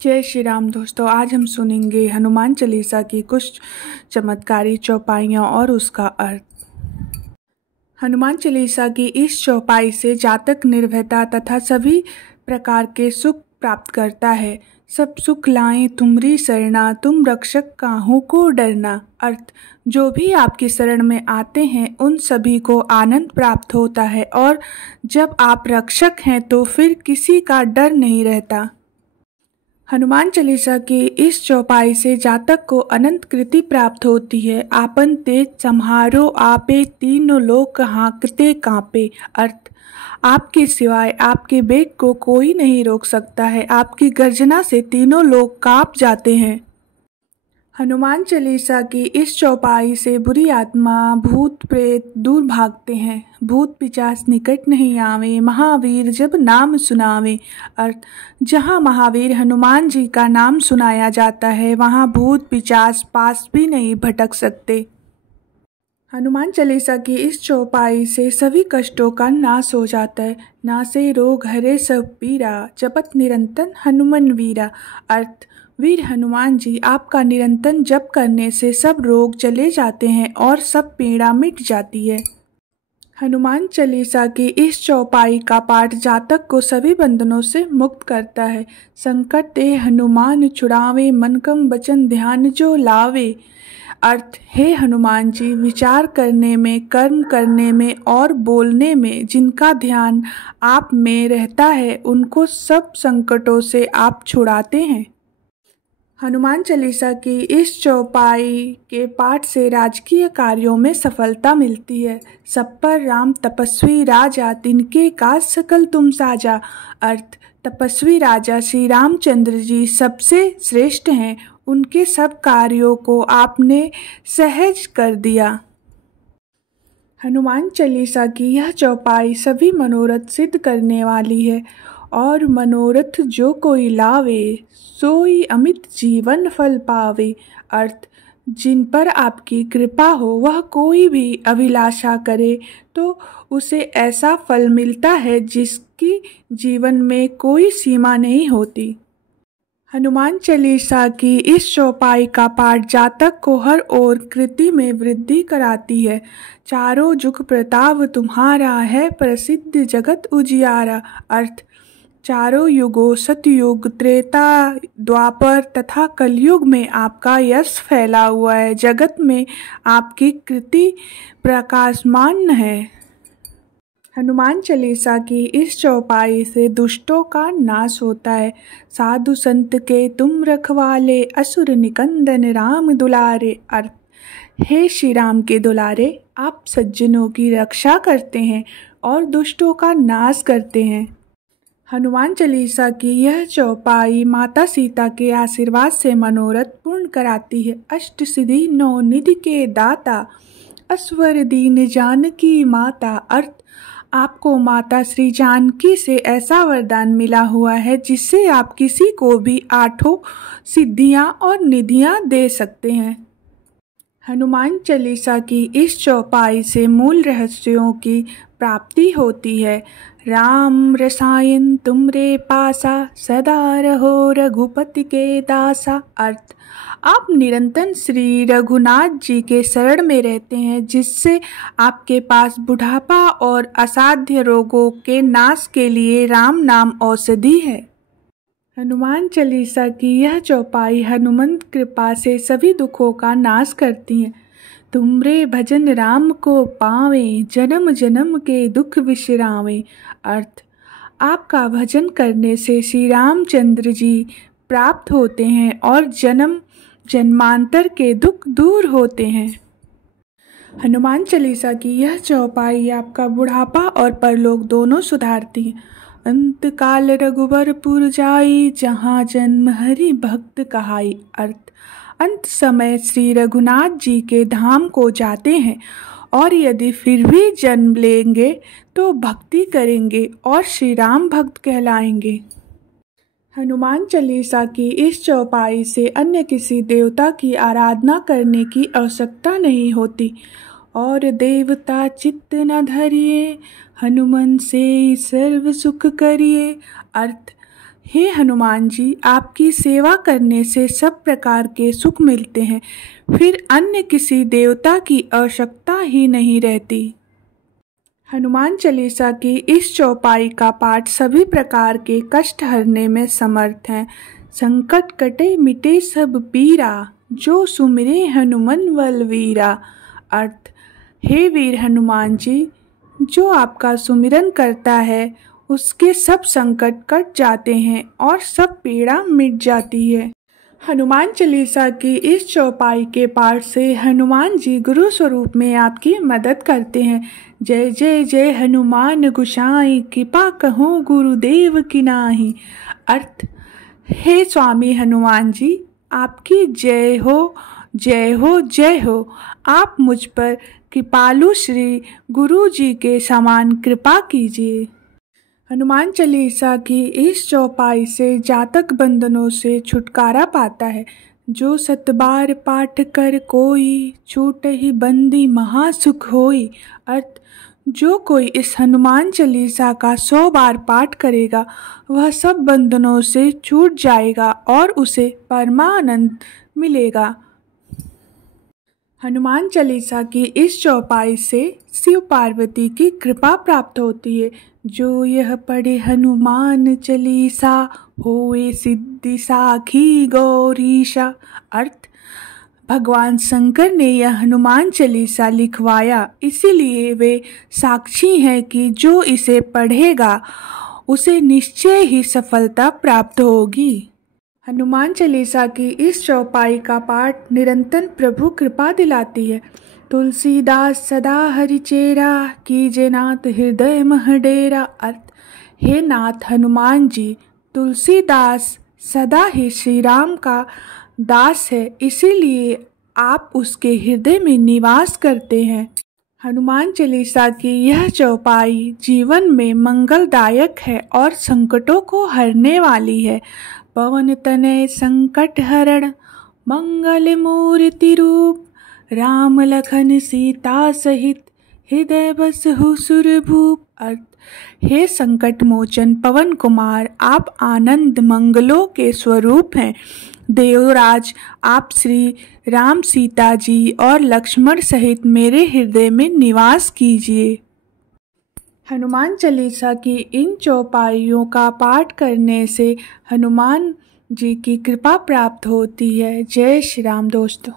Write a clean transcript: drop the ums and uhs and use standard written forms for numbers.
जय श्री राम दोस्तों। आज हम सुनेंगे हनुमान चालीसा की कुछ चमत्कारी चौपाइयाँ और उसका अर्थ। हनुमान चालीसा की इस चौपाई से जातक निर्भयता तथा सभी प्रकार के सुख प्राप्त करता है। सब सुख लाएं तुमरी शरणा, तुम रक्षक काहू को डरना। अर्थ, जो भी आपकी शरण में आते हैं उन सभी को आनंद प्राप्त होता है और जब आप रक्षक हैं तो फिर किसी का डर नहीं रहता। हनुमान चालीसा की इस चौपाई से जातक को अनंत कृति प्राप्त होती है। आपन तेज सम्हारो आपे, तीनों लोक हाँकते कांपे। अर्थ, आपके सिवाय आपके वेग को कोई नहीं रोक सकता है। आपकी गर्जना से तीनों लोग कांप जाते हैं। हनुमान चालीसा की इस चौपाई से बुरी आत्मा भूत प्रेत दूर भागते हैं। भूत पिशाच निकट नहीं आवे, महावीर जब नाम सुनावे। अर्थ, जहाँ महावीर हनुमान जी का नाम सुनाया जाता है वहाँ भूत पिशाच पास भी नहीं भटक सकते। हनुमान चालीसा की इस चौपाई से सभी कष्टों का नाश हो जाता है। नासे रोग हरे सब पीरा, जपत निरंतर हनुमान वीरा। अर्थ, वीर हनुमान जी आपका निरंतर जप करने से सब रोग चले जाते हैं और सब पीड़ा मिट जाती है। हनुमान चालीसा की इस चौपाई का पाठ जातक को सभी बंधनों से मुक्त करता है। संकट ते हनुमान छुड़ावे, मन कम वचन ध्यान जो लावे। अर्थ, हे हनुमान जी, विचार करने में, कर्म करने में और बोलने में जिनका ध्यान आप में रहता है उनको सब संकटों से आप छुड़ाते हैं। हनुमान चालीसा की इस चौपाई के पाठ से राजकीय कार्यों में सफलता मिलती है। सब पर राम तपस्वी राजा, तिनके काज सकल तुम साजा। अर्थ, तपस्वी राजा श्री रामचंद्र जी सबसे श्रेष्ठ हैं। उनके सब कार्यों को आपने सहज कर दिया। हनुमान चालीसा की यह चौपाई सभी मनोरथ सिद्ध करने वाली है और मनोरथ जो कोई लावे सोई अमित जीवन फल पावे। अर्थ, जिन पर आपकी कृपा हो वह कोई भी अभिलाषा करे तो उसे ऐसा फल मिलता है जिसकी जीवन में कोई सीमा नहीं होती। हनुमान चालीसा की इस चौपाई का पाठ जातक को हर ओर कृति में वृद्धि कराती है। चारों जुग प्रताप तुम्हारा है, प्रसिद्ध जगत उजियारा। अर्थ, चारों युगों सतयुग, त्रेता, द्वापर तथा कलयुग में आपका यश फैला हुआ है। जगत में आपकी कृति प्रकाशमान है। हनुमान चालीसा की इस चौपाई से दुष्टों का नाश होता है। साधु संत के तुम रखवाले, असुर निकंदन राम दुलारे। अर्थ, हे श्री राम के दुलारे, आप सज्जनों की रक्षा करते हैं और दुष्टों का नाश करते हैं। हनुमान चालीसा की यह चौपाई माता सीता के आशीर्वाद से मनोरथ पूर्ण कराती है। अष्ट सिद्धि नौ निधि के दाता, अस्वर दीन जानकी माता। अर्थ, आपको माता श्री जानकी से ऐसा वरदान मिला हुआ है जिससे आप किसी को भी आठों सिद्धियां और निधियां दे सकते हैं। हनुमान चालीसा की इस चौपाई से मूल रहस्यों की प्राप्ति होती है। राम रसायन तुमरे पासा, सदा रहो रघुपति के दासा। अर्थ, आप निरंतर श्री रघुनाथ जी के शरण में रहते हैं जिससे आपके पास बुढ़ापा और असाध्य रोगों के नाश के लिए राम नाम औषधि है। हनुमान चालीसा की यह चौपाई हनुमंत कृपा से सभी दुखों का नाश करती है। तुमरे भजन राम को पावे, जन्म जन्म के दुख विश्रावे। अर्थ, आपका भजन करने से श्री रामचंद्र जी प्राप्त होते हैं और जन्म जन्मांतर के दुख दूर होते हैं। हनुमान चालीसा की यह चौपाई आपका बुढ़ापा और परलोक दोनों सुधारती है। अंत काल रघुवरपुर जाई, जहाँ जन्म हरि भक्त कहाई। अर्थ, अंत समय श्री रघुनाथ जी के धाम को जाते हैं और यदि फिर भी जन्म लेंगे तो भक्ति करेंगे और श्री राम भक्त कहलाएंगे। हनुमान चालीसा की इस चौपाई से अन्य किसी देवता की आराधना करने की आवश्यकता नहीं होती। और देवता चित्त न धरिए, हनुमान से सर्व सुख करिए। अर्थ, हे हनुमान जी, आपकी सेवा करने से सब प्रकार के सुख मिलते हैं, फिर अन्य किसी देवता की आवश्यकता ही नहीं रहती। हनुमान चालीसा की इस चौपाई का पाठ सभी प्रकार के कष्ट हरने में समर्थ है। संकट कटे मिटे सब पीरा, जो सुमिरे हनुमन बलवीरा। अर्थ, हे वीर हनुमान जी, जो आपका सुमिरन करता है उसके सब संकट कट जाते हैं और सब पीड़ा मिट जाती है। हनुमान चालीसा की इस चौपाई के पाठ से हनुमान जी गुरु स्वरूप में आपकी मदद करते हैं। जय जय जय हनुमान गोसाई, कृपा कहूँ गुरुदेव की नाही। अर्थ, हे स्वामी हनुमान जी, आपकी जय हो जय हो जय हो। आप मुझ पर कृपालु श्री गुरु जी के समान कृपा कीजिए। हनुमान चालीसा की इस चौपाई से जातक बंधनों से छुटकारा पाता है। जो 7 बार पाठ कर कोई, छूट ही बंदी महासुख होई। अर्थ, जो कोई इस हनुमान चालीसा का 100 बार पाठ करेगा वह सब बंधनों से छूट जाएगा और उसे परमानंद मिलेगा। हनुमान चालीसा की इस चौपाई से शिव पार्वती की कृपा प्राप्त होती है। जो यह पढ़े हनुमान चालीसा, होए सिद्धि साखी गौरीशा। अर्थ, भगवान शंकर ने यह हनुमान चालीसा लिखवाया, इसीलिए वे साक्षी हैं कि जो इसे पढ़ेगा उसे निश्चय ही सफलता प्राप्त होगी। हनुमान चालीसा की इस चौपाई का पाठ निरंतर प्रभु कृपा दिलाती है। तुलसीदास सदा हरिचेरा, कीजे नाथ हृदय मह डेरा। अर्थ, हे नाथ हनुमान जी, तुलसीदास सदा ही श्री राम का दास है, इसीलिए आप उसके हृदय में निवास करते हैं। हनुमान चालीसा की यह चौपाई जीवन में मंगलदायक है और संकटों को हरने वाली है। पवन तनय संकट हरण, मंगल मूर्ति रूप, राम लखन सीता सहित, हृदय बसहु सुरभूप। अर्थ, हे संकट मोचन पवन कुमार, आप आनंद मंगलों के स्वरूप हैं। देवराज, आप श्री राम, सीता जी और लक्ष्मण सहित मेरे हृदय में निवास कीजिए। हनुमान चालीसा की इन चौपाइयों का पाठ करने से हनुमान जी की कृपा प्राप्त होती है। जय श्री राम दोस्तों।